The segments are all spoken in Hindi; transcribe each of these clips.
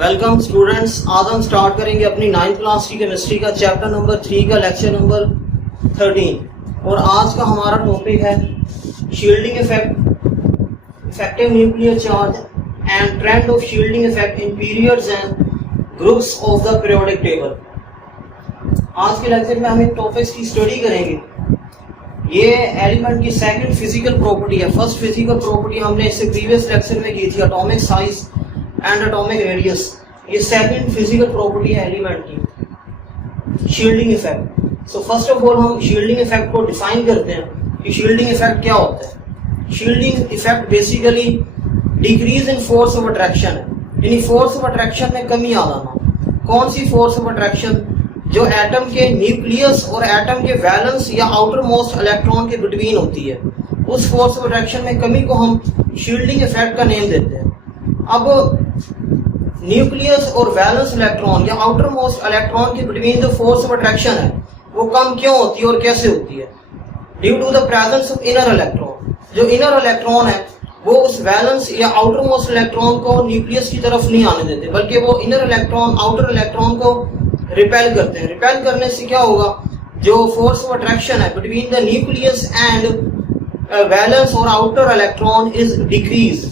Welcome students. आज हम स्टार्ट करेंगे अपनी 9th क्लास की केमिस्ट्री का चैप्टर नंबर 3 का लेक्चर नंबर 13 और आज का हमारा टॉपिक है shielding effect, effective nuclear charge and trend of shielding effect in periods and groups of the periodic table. आज के लेक्चर में हम इन टॉपिक्स की स्टडी करेंगे। ये एलिमेंट की सेकंड फिजिकल प्रॉपर्टी है। फर्स्ट फिजिकल प्रॉपर्टी हमने इससे प्रीवियस लेक्चर में की थी, atomic size and atomic radius. ये सेकंड फिजिकल प्रॉपर्टी है एलिमेंट की, shielding effect. So first of all हम शील्डिंग इफेक्ट को डिफाइन करते हैं कि शील्डिंग इफेक्ट क्या होता है। Shielding effect basically decrease in force of attraction है, यानी फोर्स ऑफ अट्रैक्शन में कमी आ जाना। कौन सी फोर्स ऑफ अट्रैक्शन? जो एटम के न्यूक्लियस और एटम के वैलेंस या आउटर मोस्ट इलेक्ट्रॉन के बिटवीन होती है, उस फोर्स ऑफ अट्रैक्शन में कमी को हम शील्डिंग इफेक्ट का नेम देते हैं। अब न्यूक्लियस और वैलेंस इलेक्ट्रॉन या आउटर मोस्ट इलेक्ट्रॉन के बिटवीन जो फोर्स ऑफ अट्रैक्शन है वो कम क्यों होती है और कैसे होती है? Due to the presence of inner electron. जो इनर इलेक्ट्रॉन है वो उस वैलेंस या आउटर मोस्ट इलेक्ट्रॉन को न्यूक्लियस की तरफ नहीं आने देते, बल्कि वो इनर इलेक्ट्रॉन आउटर इलेक्ट्रॉन को रिपेल करते हैं। रिपेल करने से क्या होगा? जो फोर्स ऑफ अट्रैक्शन है between the nucleus and valence और outer electron is decrease.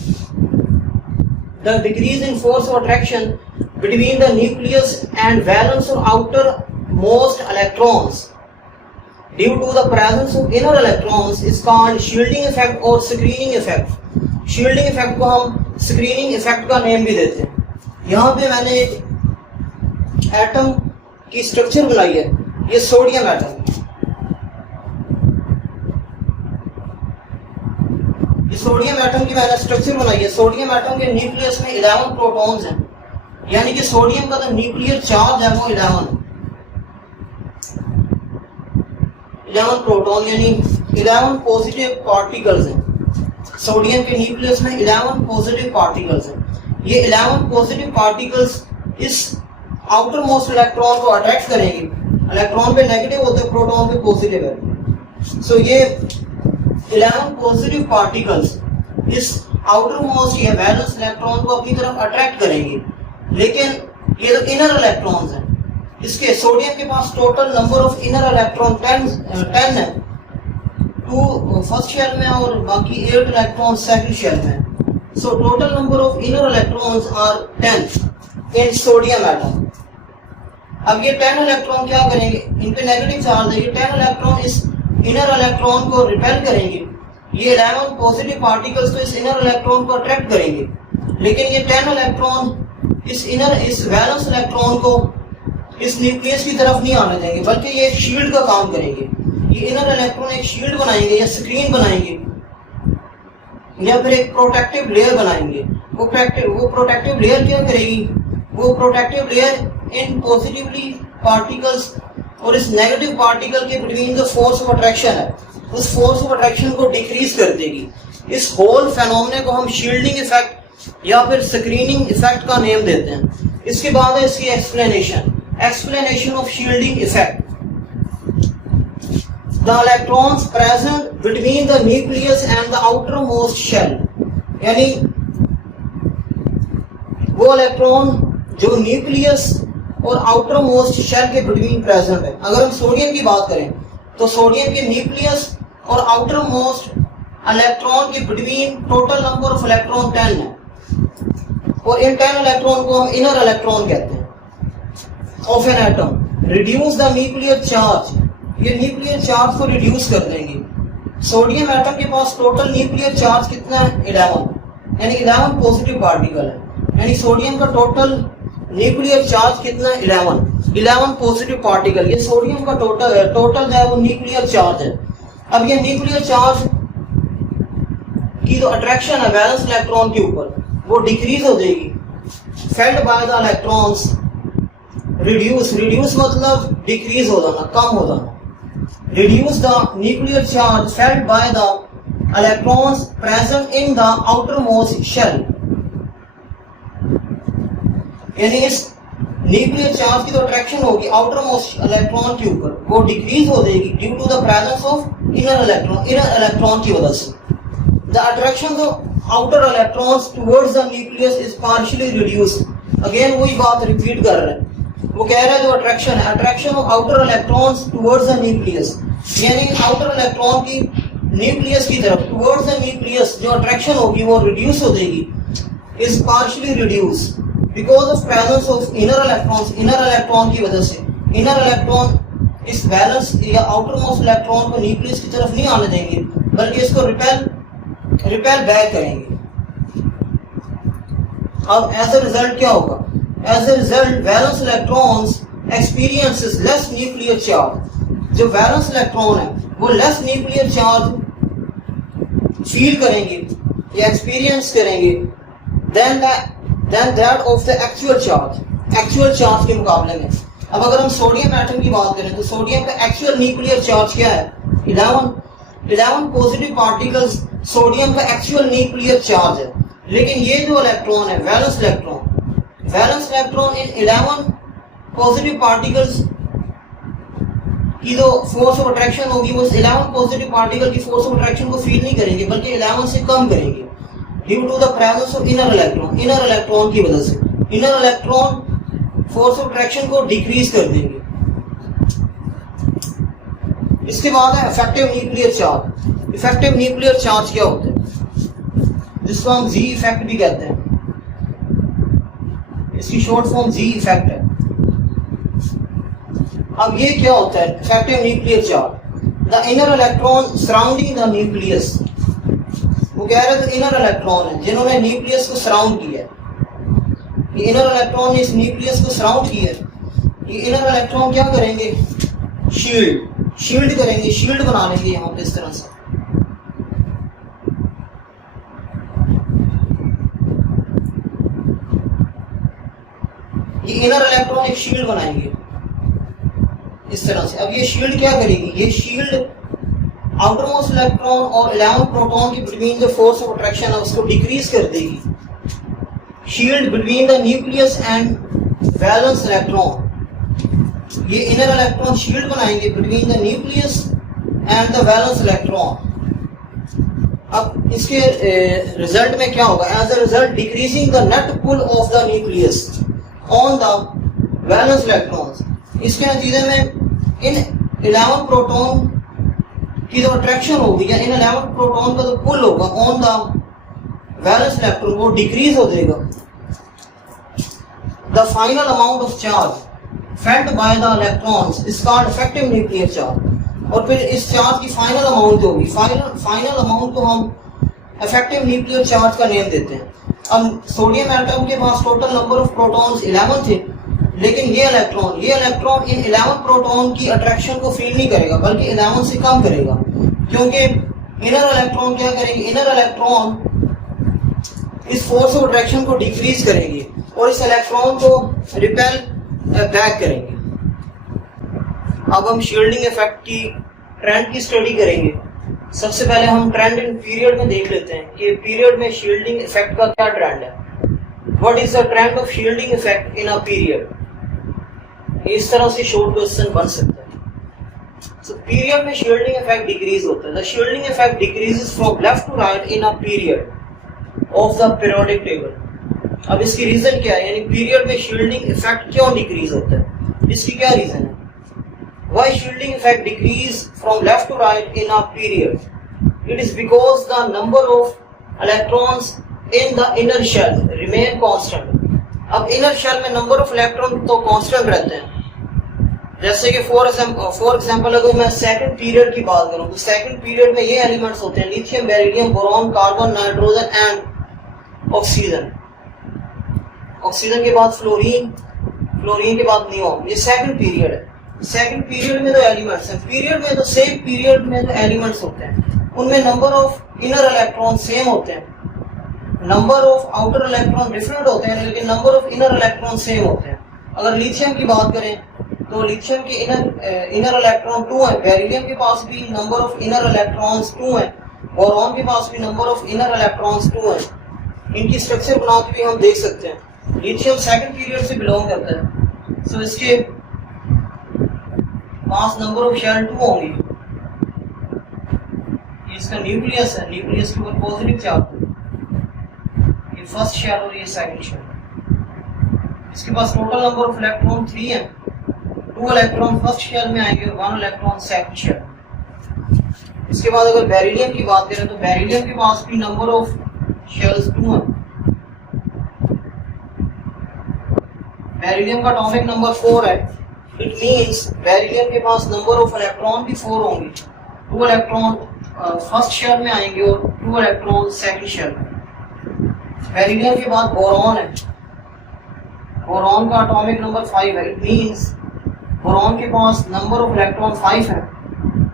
The decrease in force of attraction between the nucleus and valence or outermost electrons due to the presence of inner electrons is called shielding effect or screening effect. Shielding effect को हम screening effect का नेम भी देते हैं। यहाँ पे मैंने एक एटम की स्ट्रक्चर बनाई है, ये सोडियम एटम। सोडियम एटम की मैंने स्ट्रक्चर बनाई है। सोडियम एटम के न्यूक्लियस में 11 प्रोटॉन्स हैं, यानी कि सोडियम का जो न्यूक्लियर चार्ज है वो 11 प्रोटॉन यानी 11 पॉजिटिव पार्टिकल्स हैं। सोडियम के न्यूक्लियस में 11 पॉजिटिव पार्टिकल्स हैं। ये 11 पॉजिटिव पार्टिकल्स इस आउटर मोस्ट इलेक्ट्रॉन को अट्रैक्ट करेंगे। इलेक्ट्रॉन पे नेगेटिव होते हैं, प्रोटॉन पे पॉजिटिव है। सो ये 11 पॉजिटिव पार्टिकल्स इस आउटर मोस्ट या वैलेंस इलेक्ट्रॉन को अपनी तरफ अट्रैक्ट करेंगे। लेकिन ये तो इनर इलेक्ट्रॉन्स हैं। इसके सोडियम के पास total number of inner electron 10 है, 2 फर्स्ट शेल में और बाकी 8 इलेक्ट्रॉन सेकंड शेल में। So total number of inner electrons are 10 in sodium atom. अब ये 10 इलेक्ट्रॉन क्या करेंगे? इन पे नेगेटिव चार्ज है। ये 10 इलेक्ट्रॉन इस इनर इलेक्ट्रॉन को रिपेल करेंगे। ये 11 पॉजिटिव पार्टिकल्स तो इस इनर इलेक्ट्रॉन को अट्रैक्ट करेंगे, लेकिन ये 10 इलेक्ट्रॉन इस वैलेंस इलेक्ट्रॉन को इस न्यूक्लियस की तरफ नहीं आने देंगे, बल्कि ये शील्ड का काम करेंगे। ये इनर इलेक्ट्रॉन एक शील्ड बनाएंगे या स्क्रीन बनाएंगे या फिर एक प्रोटेक्टिव लेयर बनाएंगे। वो प्रोटेक्टिव लेयर क्या करेगी? वो protective layer in positively particles और इस नेगेटिव पार्टिकल के बिटवीन जो फोर्स ऑफ अट्रैक्शन है, उस फोर्स ऑफ अट्रैक्शन को डिक्रीज कर देगी। इस होल फेनोमेना को हम शील्डिंग इफेक्ट या फिर स्क्रीनिंग इफेक्ट का नेम देते हैं। इसके बाद है इसकी explanation of shielding effect. The electrons present between the nucleus and the outer most shell, यानी वो इलेक्ट्रॉन जो न्यूक्लियस और आउटर मोस्ट शेल के बिटवीन प्रेजेंट है। अगर हम सोडियम की बात करें तो सोडियम के न्यूक्लियस और आउटर मोस्ट इलेक्ट्रॉन के between total number of electron 10 है, और इन 10 इलेक्ट्रॉन को हम इनर इलेक्ट्रॉन कहते हैं of an atom. Reduce the nuclear charge, ये न्यूक्लियर चार्ज को रिड्यूस कर देंगे। सोडियम एटम के पास टोटल न्यूक्लियर चार्ज कितना है? 11, यानी 11 पॉजिटिव पार्टिकल है। यानी सोडियम का टोटल न्यूक्लियर चार्ज कितना है? 11 पॉजिटिव पार्टिकल। ये सोडियम का टोटल जो है वो न्यूक्लियर चार्ज है। अब ये न्यूक्लियर चार्ज की जो अट्रैक्शन है वैलेंस इलेक्ट्रॉन के ऊपर वो डिक्रीज हो जाएगी। Felt by the electrons reduce मतलब डिक्रीज हो जाना, कम हो जाना। Reduce the nuclear charge felt by the electrons present in the outer most shell, यानी इस न्यूक्लियर चार्ज की तो अट्रैक्शन होगी आउटर मोस्ट इलेक्ट्रॉन के ऊपर, वो डिक्रीज हो जाएगी due to the presence of inner electron की वजह से। The attraction of outer electrons towards the nucleus is partially reduced, again वही बात रिपीट कर रहे हैं। वो कह रहा है जो अट्रैक्शन है, attraction of outer electrons towards the nucleus, यानी आउटर इलेक्ट्रॉन की न्यूक्लियस की तरफ टुवर्ड्स द न्यूक्लियस जो अट्रैक्शन होगी वो रिड्यूस हो जाएगी, is partially reduce because of presence of inner electrons, inner electron की वजह से। इनर इलेक्ट्रॉन इस बैलेंस या आउटर मोस्ट इलेक्ट्रॉन को न्यूक्लियस की तरफ नहीं आने देंगे, बल्कि इसको रिपेल बैक करेंगे। अब एज अ रिजल्ट क्या होगा? As a result valence electrons experiences less nuclear charge. जो वैलेंस इलेक्ट्रॉन है वो लेस न्यूक्लियर चार्ज फील करेंगे या एक्सपीरियंस करेंगे than that of the actual charge के मुकाबले में। अब अगर हम सोडियम एटम की बात करें तो सोडियम का एक्चुअल न्यूक्लियर चार्ज क्या है? 11 पॉजिटिव पार्टिकल्स सोडियम का एक्चुअल न्यूक्लियर चार्ज है। लेकिन ये जो इलेक्ट्रॉन है वैलेंस इलेक्ट्रॉन इन 11 पॉजिटिव पार्टिकल्स की जो फोर्स ऑफ अट्रैक्शन होगी वो 11 पॉजिटिव पार्टिकल की फोर्स ऑफ अट्रैक्शन को फील नहीं करेंगे, बल्कि 11 से कम करेंगे due to the presence of inner electron की वजह से। Inner electron force of attraction को डिक्रीज कर देंगे। इसके बाद है effective nuclear charge. Effective nuclear charge क्या होता है? जिसको हम जी इफेक्ट भी कहते हैं, इसकी शॉर्ट फॉर्म जी इफेक्ट है। अब ये क्या होता है effective nuclear charge? The inner electron surrounding the nucleus. वो कह रहे थे इनर इलेक्ट्रॉन है जिन्होंने न्यूक्लियस को सराउंड किया है। ये इनर इलेक्ट्रॉन ने इस न्यूक्लियस को सराउंड किया है। ये इनर इलेक्ट्रॉन क्या करेंगे? शील्ड करेंगे, शील्ड बना लेंगे यहाँ पे इस तरह से। ये इनर इलेक्ट्रॉन एक शील्ड बनाएंगे इस तरह से। अब ये शील्ड क्या करेगी? ये शील्ड आउटर मोस्ट इलेक्ट्रॉन और 11 प्रोटॉन के बिटवीन जो फोर्स ऑफ अट्रैक्शन है उसको डिक्रीज कर देगी। Shield between the nucleus and valence electron. ये इनर इलेक्ट्रॉन शील्ड बनाएंगे between the nucleus and the valence electron. अब इसके रिजल्ट में क्या होगा? As a result decreasing the net pull of the nucleus on the valence electrons. इसके नतीजे में इन 11 प्रोटॉन की जो अट्रैक्शन होगी या इन 11 प्रोटॉन का जो पुल होगा ऑन द वैलेंस इलेक्ट्रॉन वो डिक्रीज हो जाएगा। The final amount of charge felt by the electrons is called effective nuclear charge. और फिर इस चार्ज की फाइनल अमाउंट होगी, फाइनल अमाउंट को हम इफेक्टिव न्यूक्लियर चार्ज का नेम देते हैं। अब सोडियम एटम के पास टोटल नंबर ऑफ प्रोटॉन्स 11 थे, लेकिन ये इलेक्ट्रॉन इन 11 प्रोटॉन की अट्रैक्शन को फील नहीं करेगा, बल्कि 11 से कम करेगा। क्योंकि इनर इलेक्ट्रॉन क्या करेंगे? इनर इलेक्ट्रॉन इस फोर्स ऑफ अट्रैक्शन को डिक्रीज करेंगे और इस इलेक्ट्रॉन को रिपेल बैक करेंगे। अब हम शील्डिंग इफेक्ट की ट्रेंड की स्टडी करेंगे। सबसे पहले हम ट्रेंड इन पीरियड में देख लेते हैं कि पीरियड में शील्डिंग इफेक्ट का क्या ट्रेंड है। What is the trend of shielding effect in a period? इस तरह से शॉर्ट क्वेश्चन बन सकता है। सो पीरियड में शील्डिंग इफेक्ट डिक्रीज होता है। The shielding effect decreases from left to right in a period of the periodic table. अब इसकी रीजन क्या है? यानी पीरियड में शील्डिंग इफेक्ट क्यों डिक्रीज होता है? इसकी क्या रीजन है? Why shielding effect decrease from left to right in a period? It is because the number of electrons in the inner shell remain constant. अब inner shell में number of electron तो constant रहते हैं। जैसे कि for example अगर मैं second period की बात करूँ तो second period में ये elements होते हैं lithium, beryllium, boron, carbon, nitrogen and oxygen. Oxygen के बाद फ्लोरीन के बाद नियोन। ये second period है। सेकंड पीरियड में जो एलिमेंट्स हैं, पीरियड में तो सेम पीरियड में जो एलिमेंट्स होते हैं उनमें number of inner electron same होते हैं, number of outer electron different होते हैं, लेकिन number of inner electron same होते हैं। अगर लिथियम की बात करें तो लिथियम के इनर इलेक्ट्रॉन 2 है, बेरिलियम के पास भी नंबर ऑफ इनर इलेक्ट्रॉन्स 2 है, बोरॉन के पास भी नंबर ऑफ इनर इलेक्ट्रॉन्स 2 है। इनकी स्ट्रक्चर बना के भी हम देख सकते हैं। लिथियम सेकंड पीरियड से बिलोंग करता है। सो इसके पास नंबर ऑफ शेल 2 होंगी। इसका न्यूक्लियस है, न्यूक्लियस के ऊपर पॉजिटिव चार्ज है, ये फर्स्ट शेल और ये सेकंड शेल। इसके पास टोटल नंबर ऑफ इलेक्ट्रॉन 3 है। 2 इलेक्ट्रॉन फर्स्ट शेल में आएंगे और 1 इलेक्ट्रॉन सेकंड शेल। इसके बाद अगर बेरिलियम की बात करें तो बेरिलियम के पास भी नंबर ऑफ शेल्स 2 है। बेरिलियम का एटॉमिक नंबर 4 है। इट मींस बेरिलियम के पास नंबर ऑफ इलेक्ट्रॉन भी 4 होंगे। 2 इलेक्ट्रॉन फर्स्ट शेल में आएंगे और 2 इलेक्ट्रॉन सेकंड शेल में। बेरिलियम के बाद बोरॉन है। बोरॉन का एटॉमिक नंबर 5 है। इट मींस बोरॉन के पास नंबर ऑफ इलेक्ट्रॉन 5 है।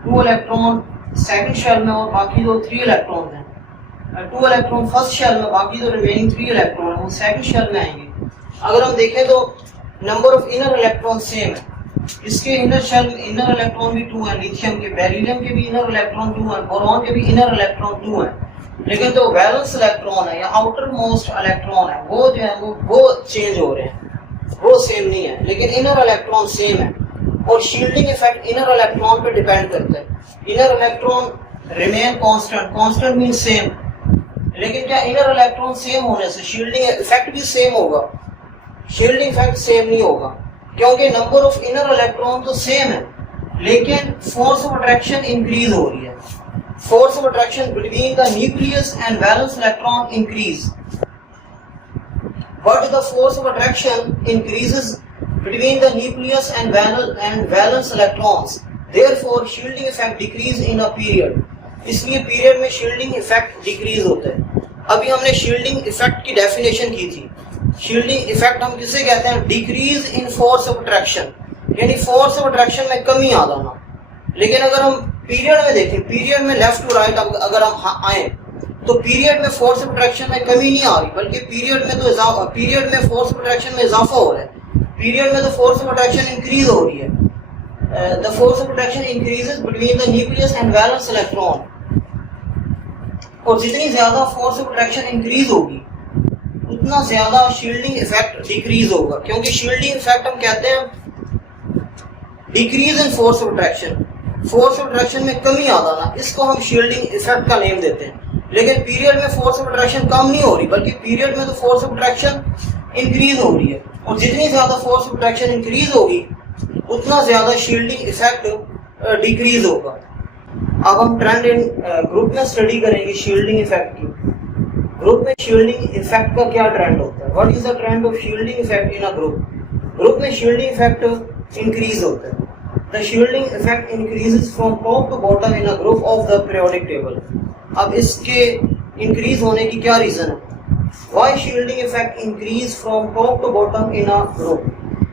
2 इलेक्ट्रॉन सेकंड शेल में और बाकी जो 3 इलेक्ट्रॉन हैं। 2 इलेक्ट्रॉन फर्स्ट शेल में, बाकी जो रिमेनिंग 3 इलेक्ट्रॉन है वो सेकंड शेल में आएंगे। अगर हम देखें तो number of inner electron same है। इसके इनर शेल में इनर इलेक्ट्रॉन भी 2 है। लिथियम के, बेरिलियम के भी इनर इलेक्ट्रॉन 2 है। बोरॉन के भी इनर इलेक्ट्रॉन 2 है। लेकिन जो वैलेंस इलेक्ट्रॉन है या आउटर मोस्ट इलेक्ट्रॉन है वो जो है वो चेंज हो रहे हैं, वो सेम नहीं है। लेकिन इनर इलेक्ट्रॉन सेम है और शील्डिंग इफेक्ट इनर इलेक्ट्रॉन पे डिपेंड करता है। Inner electron remain constant, constant mean same. लेकिन क्या इनर इलेक्ट्रॉन सेम होने से शील्डिंग इफेक्ट भी सेम होगा? शील्डिंग इफेक्ट सेम नहीं होगा, क्योंकि नंबर ऑफ इनर इलेक्ट्रॉन तो सेम है लेकिन फोर्स ऑफ अट्रैक्शन इंक्रीज हो रही है। Force of attraction between the nucleus and valence electron increase, but the force of attraction increases between the nucleus and valence electrons. Therefore, shielding effect decrease in a period. इसलिए पीरियड में shielding effect decrease होता है। अभी हमने shielding effect की डेफिनेशन की थी। shielding effect हम किसे कहते हैं? decrease in force of attraction, यानी force of attraction में कमी आ जाना। लेकिन अगर हम पीरियड में देखें, पीरियड में लेफ्ट टू राइट अगर हम आए तो पीरियड में फोर्स ऑफ अट्रैक्शन में कमी नहीं आ रही, बल्कि पीरियड में तो पीरियड में फोर्स ऑफ अट्रैक्शन में इजाफा हो रहा है। पीरियड में तो फोर्स ऑफ अट्रैक्शन इंक्रीज हो रही है। The force of attraction increases between the nucleus and valence electron. और जितनी ज्यादा फोर्स ऑफ अट्रैक्शन इंक्रीज होगी उतना ज्यादा शील्डिंग इफेक्ट डिक्रीज होगा, क्योंकि शील्डिंग इफेक्ट हम कहते हैं decrease in force of attraction. Force of attraction में कमी आ जाना, इसको हम शील्डिंग इफेक्ट का नेम देते हैं। लेकिन पीरियड में फोर्स ऑफ अट्रैक्शन कम नहीं हो रही, बल्कि पीरियड में तो फोर्स ऑफ अट्रैक्शन इंक्रीज हो रही है। और जितनी ज्यादा फोर्स ऑफ अट्रैक्शन इंक्रीज होगी उतना ज्यादा शील्डिंग इफेक्ट डिक्रीज होगा। अब हम ट्रेंड इन ग्रुप में स्टडी करेंगे शील्डिंग इफेक्ट की। ग्रुप में शील्डिंग इफेक्ट का क्या ट्रेंड होता है? What is the trend of shielding effect in a group? Group में शील्डिंग इफेक्ट इंक्रीज होता है। The shielding effect increases from top to bottom in a group of the periodic table. अब इसके इंक्रीज होने की क्या रीजन है? Why shielding effect increase from top to bottom in a group?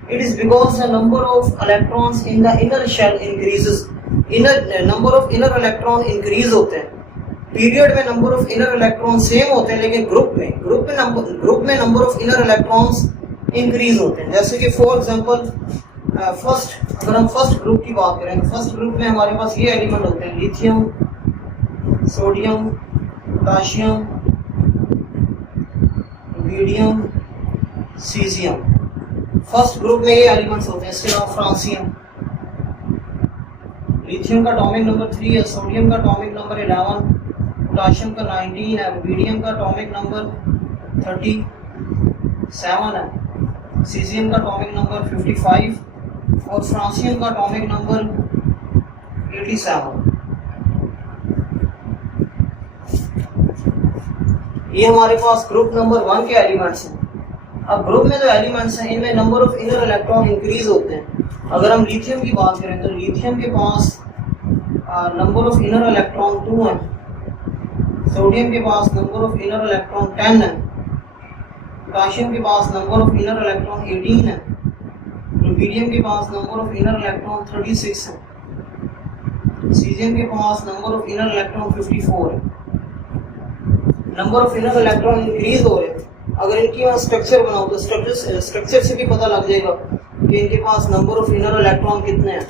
It is because the number of electrons in the inner shell increases. Number of inner electron increase होते हैं। पीरियड में number of inner electron same होते हैं, लेकिन ग्रुप में number of inner electrons increase होते हैं। जैसे कि फॉर एग्जांपल अगर हम फर्स्ट ग्रुप की बात करें तो फर्स्ट ग्रुप में हमारे पास ये एलिमेंट होते हैं: lithium, sodium, potassium, medium, caesium. First group में ये एलिमेंट्स होते हैं। इसके अलावा फ्रांसियम। लिथियम का एटॉमिक नंबर 3 है, सोडियम का एटॉमिक नंबर 11, पोटाशियम का 19 है, मीडियम का एटॉमिक नंबर 37 है, सीजियम का एटॉमिक नंबर 55 और फ्रांसियम का एटॉमिक नंबर 87। ये हमारे पास ग्रुप नंबर 1 के एलिमेंट्स हैं। अब ग्रुप में जो एलिमेंट्स हैं इनमें number of inner electron increase होते हैं। अगर हम लिथियम की बात करें तो लिथियम के पास नंबर ऑफ इनर इलेक्ट्रॉन 2 है, सोडियम के पास नंबर ऑफ इनर इलेक्ट्रॉन 10 है, पोटाशियम के पास नंबर ऑफ इनर इलेक्ट्रॉन 18 है, मीडियम के पास नंबर ऑफ इनर इलेक्ट्रॉन 36 है, सीजियम के पास नंबर ऑफ इनर इलेक्ट्रॉन 54 है। Number of inner electron increase हो रहे हैं। अगर इनकी मैं स्ट्रक्चर बनाऊं तो स्ट्रक्चर से भी पता लग जाएगा कि इनके पास नंबर ऑफ इनर इलेक्ट्रॉन कितने हैं।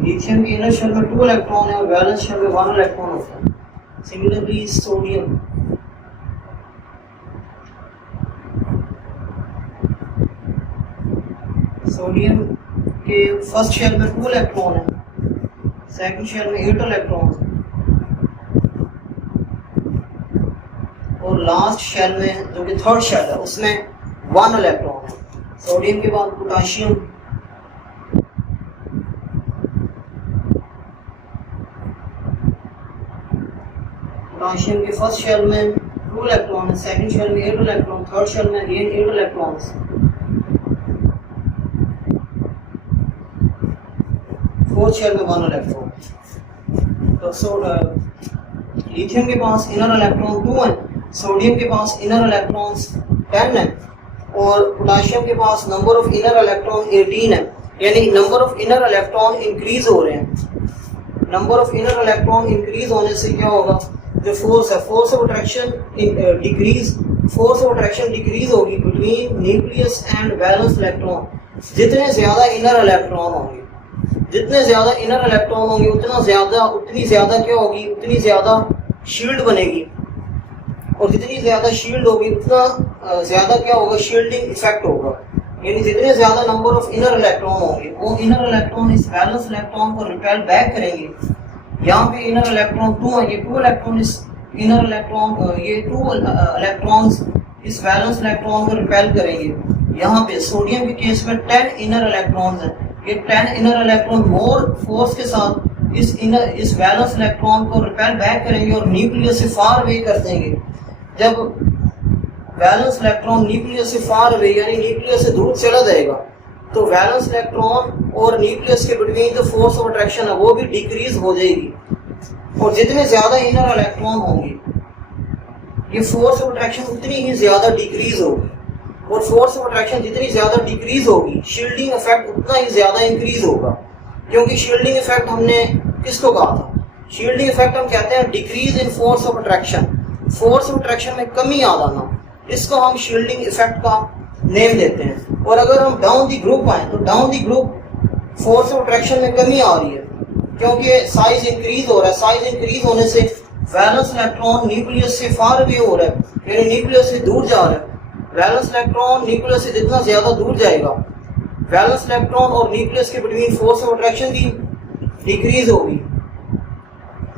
लिथियम के इनर शेल में 2 इलेक्ट्रॉन है और वैलेंस शेल में 1 इलेक्ट्रॉन होता है। सिमिलरली सोडियम के फर्स्ट शेल में 2 इलेक्ट्रॉन है, सेकंड शेल में 8 इलेक्ट्रॉन और लास्ट शेल में जो कि थर्ड शेल है उसमें 1 इलेक्ट्रॉन है। सोडियम के बाद पोटाशियम, पोटाशियम के फर्स्ट शेल में 2 इलेक्ट्रॉन है, सेकंड शेल में 8 इलेक्ट्रॉन, थर्ड शेल में अगेन 8 इलेक्ट्रॉन्स, फोर्थ शेल में 1 इलेक्ट्रॉन। तो लिथियम के पास इनर इलेक्ट्रॉन 2 है, सोडियम के पास इनर इलेक्ट्रॉन्स 10 है और पोटाशियम के पास नंबर ऑफ इनर इलेक्ट्रॉन 18 है। यानी number of inner electron increase हो रहे हैं। Number of inner electron increase होने से क्या होगा, जो फोर्स है, force of attraction decrease, force of attraction decrease होगी between nucleus and valence electron. जितने ज्यादा इनर इलेक्ट्रॉन होंगे, जितने ज्यादा इनर इलेक्ट्रॉन होंगे उतनी ज्यादा क्या होगी, उतनी ज्यादा शील्ड बनेगी और जितनी ज्यादा शील्ड होगी उतना ज्यादा क्या होगा, शील्डिंग इफेक्ट होगा। यानी जितने ज्यादा नंबर ऑफ इनर इलेक्ट्रॉन होंगे वो इनर इलेक्ट्रॉन इस वैलेंस इलेक्ट्रॉन को रिपेल बैक करेंगे। यहाँ पे इनर इलेक्ट्रॉन 2 है, ये 2 इलेक्ट्रॉन इस इनर इलेक्ट्रॉन, ये 2 इलेक्ट्रॉन्स इस वैलेंस इलेक्ट्रॉन को रिपेल करेंगे। यहाँ पे सोडियम के केस में 10 इनर इलेक्ट्रॉन्स हैं, ये 10 इनर इलेक्ट्रॉन मोर फोर्स के साथ इस वैलेंस इलेक्ट्रॉन को रिपेल बैक करेंगे और न्यूक्लियस से फार अवे कर देंगे। जब वैलेंस इलेक्ट्रॉन न्यूक्लियस से फार अवे यानी न्यूक्लियस से दूर चला जाएगा तो वैलेंस इलेक्ट्रॉन और न्यूक्लियस के बिटवीन जो फोर्स ऑफ अट्रैक्शन है वो भी डिक्रीज हो जाएगी। और जितने ज्यादा इनर इलेक्ट्रॉन होंगे ये फोर्स ऑफ अट्रैक्शन उतनी ही ज्यादा डिक्रीज होगी और फोर्स ऑफ अट्रैक्शन जितनी ज्यादा डिक्रीज होगी शील्डिंग इफेक्ट उतना ही ज्यादा इंक्रीज होगा। क्योंकि शील्डिंग इफेक्ट हमने किसको कहा था, शील्डिंग इफेक्ट हम कहते हैं decrease in force of attraction, force of attraction में कमी आ जाना, इसको हम शील्डिंग इफेक्ट का नेम देते हैं। और अगर हम डाउन दी ग्रुप आए तो down the group force of attraction में कमी आ रही है क्योंकि साइज इंक्रीज हो रहा है। साइज इंक्रीज होने से वैलेंस इलेक्ट्रॉन न्यूक्लियस से फार अवे हो रहा है यानी न्यूक्लियस से दूर जा रहा है। वैलेंस इलेक्ट्रॉन न्यूक्लियस से जितना ज्यादा दूर जाएगा वैलेंस इलेक्ट्रॉन और न्यूक्लियस के बिटवीन फोर्स ऑफ अट्रैक्शन भी डिक्रीज होगी।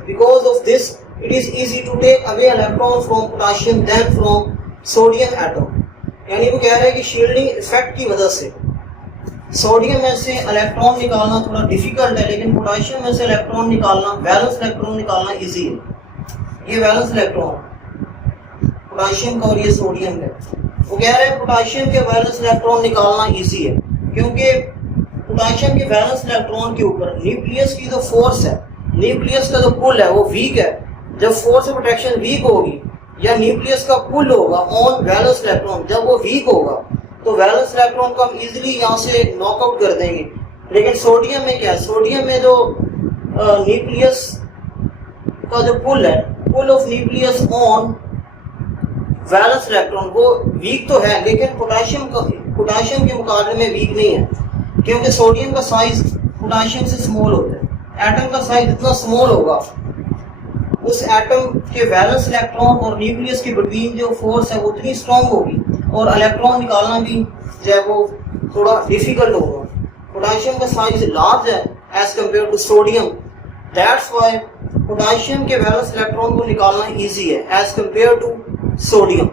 Because of this it is easy to take away electron from potassium than from sodium atom। यानी वो कह रहे हैं कि शील्डिंग इफेक्ट की वजह से सोडियम में से इलेक्ट्रॉन निकालना थोड़ा डिफिकल्ट है लेकिन पोटाशियम में से इलेक्ट्रॉन निकालना, वैलेंस इलेक्ट्रॉन निकालना इजी है। ये वैलेंस इलेक्ट्रॉन पोटाशियम का और ये सोडियम का, वो कह रहे हैं पोटाशियम के वैलेंस इलेक्ट्रॉन निकालना इजी है क्योंकि पोटाशियम के वैलेंस इलेक्ट्रॉन के ऊपर न्यूक्लियस की जो फोर्स है, न्यूक्लियस का जो पुल है वो वीक है। जब फोर्स ऑफ अट्रैक्शन वीक होगी या न्यूक्लियस का पुल होगा ऑन वैलेंस इलेक्ट्रॉन, जब वो वीक होगा तो वैलेंस इलेक्ट्रॉन को हम इजीली यहाँ से नॉकआउट कर देंगे। लेकिन सोडियम में क्या है, सोडियम में जो न्यूक्लियस का जो पुल है, pull of nucleus on valence electron वो वीक तो है लेकिन पोटाशियम के मुकाबले में वीक नहीं है क्योंकि सोडियम का साइज पोटाशियम से स्मॉल होता है। एटम का साइज जितना स्मॉल होगा उस एटम के वैलेंस इलेक्ट्रॉन और न्यूक्लियस के बिटवीन जो फोर्स है वो उतनी स्ट्रांग होगी और इलेक्ट्रॉन निकालना भी जो है वो थोड़ा डिफिकल्ट होगा। पोटाशियम का साइज लार्ज है as compare to sodium, that's why potassium के वैलेंस इलेक्ट्रॉन को निकालना इजी है एज कम्पेयर टू सोडियम।